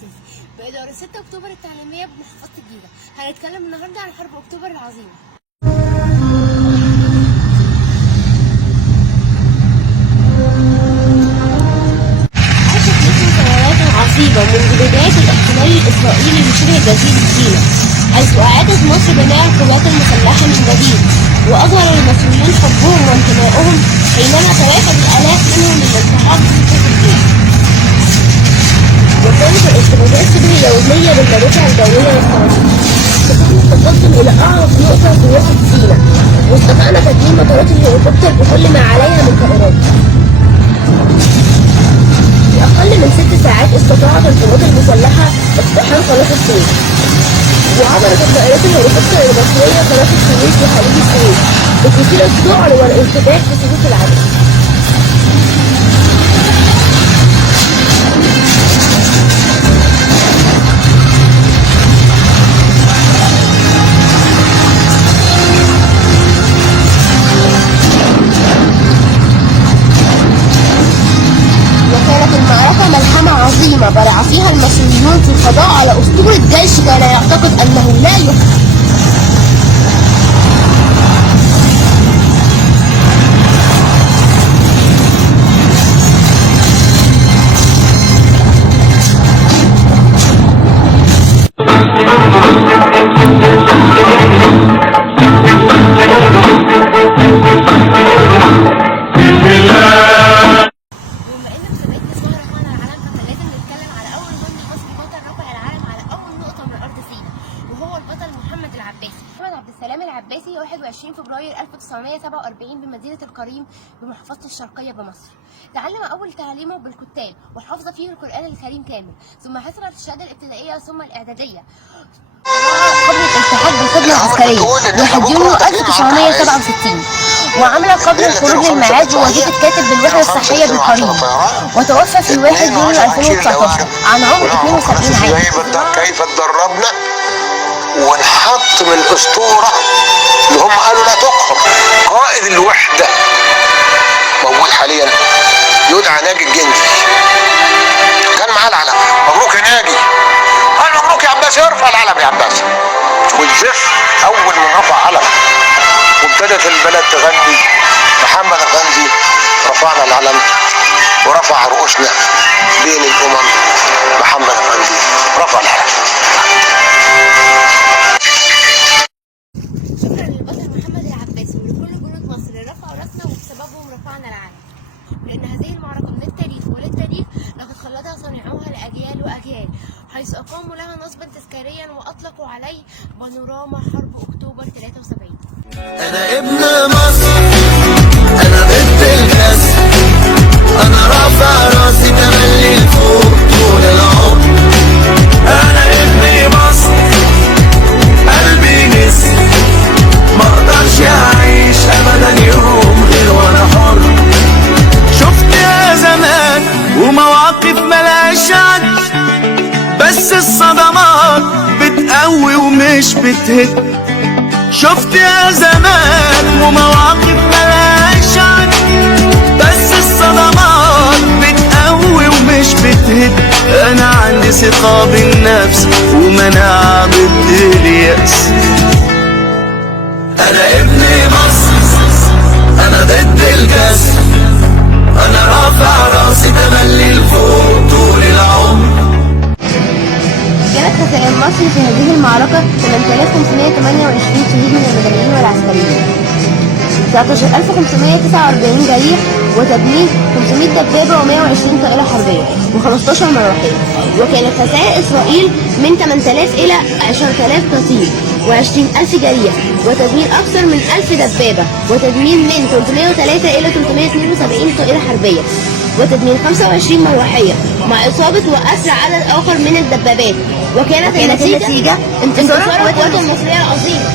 العفيفي بإدارة 6 أكتوبر التعليمية بمحافظة الجيزة. هنتكلم النهارده عن حرب أكتوبر العظيمة. عاشت مصر ثورات عصيبة منذ بداية الاحتلال الإسرائيلي لشبه جزيرة سيناء، حيث أعادت مصر جميع القوات المسلحة من جديد، وأظهر المصريون حبهم وانتمائهم حينما توافد الآلاف منهم للالتحاق بصفوف الجيش. وكانت الاستفادات شبه يومية بالمدافع الجوية والصواريخ. استطعنا التقدم إلى أعرف نقطة في وسط سيناء، واستطعنا تدمير مطارات الهليكوبتر بكل ما عليها من طائرات. في أقل من 6 ساعات استطاعت القوات المسلحة اقتحام قناة السويس، وعبرت الطائرات الهليكوبتر المصرية قناة السويس وخليج السويس لتثير الذعر والارتباك في صفوف العدو. وكانت المعركة ملحمة عظيمة برع فيها المصريون في القضاء على أسطورة جيش كان يعتقد أنه لا يحكم. العباسي 21 فبراير 1947 بمدينة القريم بمحافظة الشرقية بمصر. تعلم أول تعليمه بالكتاب وحفظ فيه القرآن الكريم كامل، ثم حصل على الشهادة الابتدائية ثم الإعدادية قبل الالتحاق بالخدمة العسكرية 1 يونيو 1967، وعمل قبل الخروج للمعاد بوظيفة كاتب بالوحدة الصحية بالقريم، وتوفى في 1 يونيو 2019 عن عمر 72 عام. كيف اتدربنا ونحط من الاسطوره اللي هم قالوا لا تقهر. قائد الوحده موجود حاليا يدعى ناجي الجندي، كان معاه العلم. مبروك يا ناجي، قال مبروك يا عباس، ارفع العلم يا عباس. والزف اول من رفع علم وابتدت البلد تغني محمد الغندي، رفعنا العلم ورفع رؤوسنا بين الامم. محمد الغندي رفع العلم. شكرا للبطل محمد العباسي ولكل جنود مصر رفعوا راسنا وبسببهم رفعنا العلم، لأن هذه المعركة من التاريخ وللتاريخ لقد خلدها صانعوها لأجيال وأجيال، حيث أقاموا لها نصبا تذكاريا وأطلقوا عليه بانوراما حرب أكتوبر 73. أنا ابن مصر، أنا ضد الكسر، أنا رافع راسي تملي لفوق طول العمر. أنا ابن مصر، قلبي نسر، مقدرش أعيش أبدا يوم غير وأنا حر. شفت يا زمان ومواقف ملهاش عد، بس الصدمات بتقوي ومش بتهد. شفت يا زمان ومواقف ملهاش عد، بس الصدمات بتقوي ومش بتهد. أنا عندي ثقة بالنفس ومناعة ضد اليأس. أنا ابن مصر، أنا ضد الكسر، أنا رافع راسي تملي لفوق طول العمر. كانت خسائر مصر في هذه المعركة 8528 شهيد من المدنيين والعسكريين، 19549 جريح، وتدمير 500 دبابة و120 طائرة حربية و15 مروحية. وكانت خسائر إسرائيل من 8000 إلى 10000 قتيل و20000 جريح، وتدمير أكثر من 1000 دبابة، وتدمير من 303 إلى 372 طائرة حربية، وتدمير 25 مروحية، مع إصابة وأسر عدد آخر من الدبابات. وكانت النتيجة انتصار القوات المصرية العظيمة.